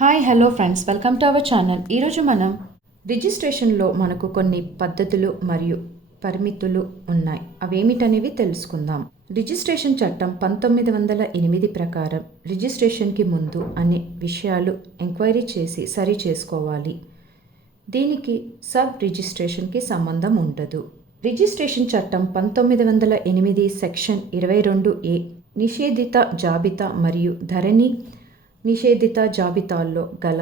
Hi hello friends welcome to our channel ఈరోజు మనం రిజిస్ట్రేషన్లో మనకు కొన్ని పద్ధతులు మరియు పరిమితులు ఉన్నాయి. అవేమిటనేవి తెలుసుకుందాం. రిజిస్ట్రేషన్ చట్టం పంతొమ్మిది వందల ఎనిమిది ప్రకారం రిజిస్ట్రేషన్కి ముందు అనే విషయాలు ఎంక్వైరీ చేసి సరి చేసుకోవాలి. దీనికి సబ్ రిజిస్ట్రేషన్కి సంబంధం ఉండదు. రిజిస్ట్రేషన్ చట్టం పంతొమ్మిది వందల ఎనిమిది సెక్షన్ ఇరవై రెండు ఏ నిషేధిత జాబితా మరియు ధరణి నిషేధిత జాబితాల్లో గల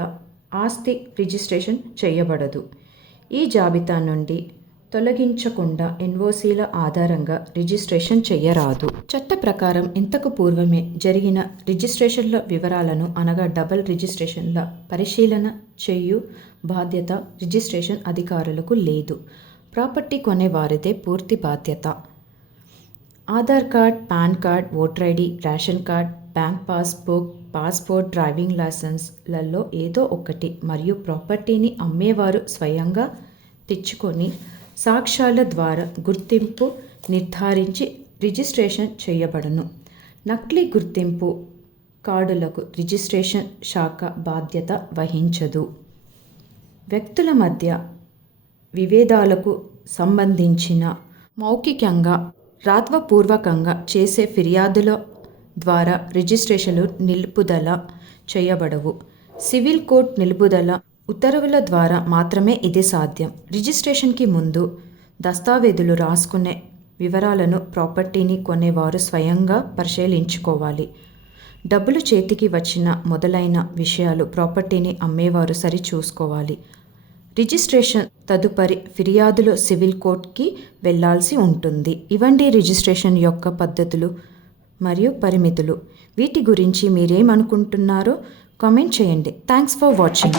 ఆస్తి రిజిస్ట్రేషన్ చేయబడదు. ఈ జాబితా నుండి తొలగించకుండా ఎన్ఓసీల ఆధారంగా రిజిస్ట్రేషన్ చేయరాదు. చట్ట ప్రకారం ఇంతకు పూర్వమే జరిగిన రిజిస్ట్రేషన్ల వివరాలను అనగా డబల్ రిజిస్ట్రేషన్ల పరిశీలన చేయు బాధ్యత రిజిస్ట్రేషన్ అధికారులకు లేదు. ప్రాపర్టీ కొనేవారిదే పూర్తి బాధ్యత. Aadhaar card PAN card voter ID ration card bank passbook passport driving లైసెన్స్లలో ఏదో ఒకటి మరియు ప్రాపర్టీని అమ్మేవారు స్వయంగా తెచ్చుకొని సాక్ష్యాల ద్వారా గుర్తింపు నిర్ధారించి రిజిస్ట్రేషన్ చేయబడను. నకిలీ గుర్తింపు కార్డులకు రిజిస్ట్రేషన్ శాఖ బాధ్యత వహించదు. వ్యక్తుల మధ్య విభేదాలకు సంబంధించిన మౌఖికంగా రాత్వపూర్వకంగా చేసే ఫిర్యాదుల ద్వారా రిజిస్ట్రేషన్లు నిలుపుదల చేయబడవు. సివిల్ కోర్ట్ నిలుపుదల ఉత్తర్వుల ద్వారా మాత్రమే ఇది సాధ్యం. రిజిస్ట్రేషన్కి ముందు దస్తావేజులు రాసుకునే వివరాలను ప్రాపర్టీని కొనేవారు స్వయంగా పరిశీలించుకోవాలి. డబ్బులు చేతికి వచ్చిన మొదలైన విషయాలు ప్రాపర్టీని అమ్మేవారు సరి చూసుకోవాలి రిజిస్ట్రేషన్ తదుపరి ఫిర్యాదులో సివిల్ కోర్ట్కి వెళ్ళాల్సి ఉంటుంది. ఇవండి రిజిస్ట్రేషన్ యొక్క పద్ధతులు. మరియు పరిమితులు. వీటి గురించి మీరేమనుకుంటున్నారో కామెంట్ చేయండి. Thanks for watching.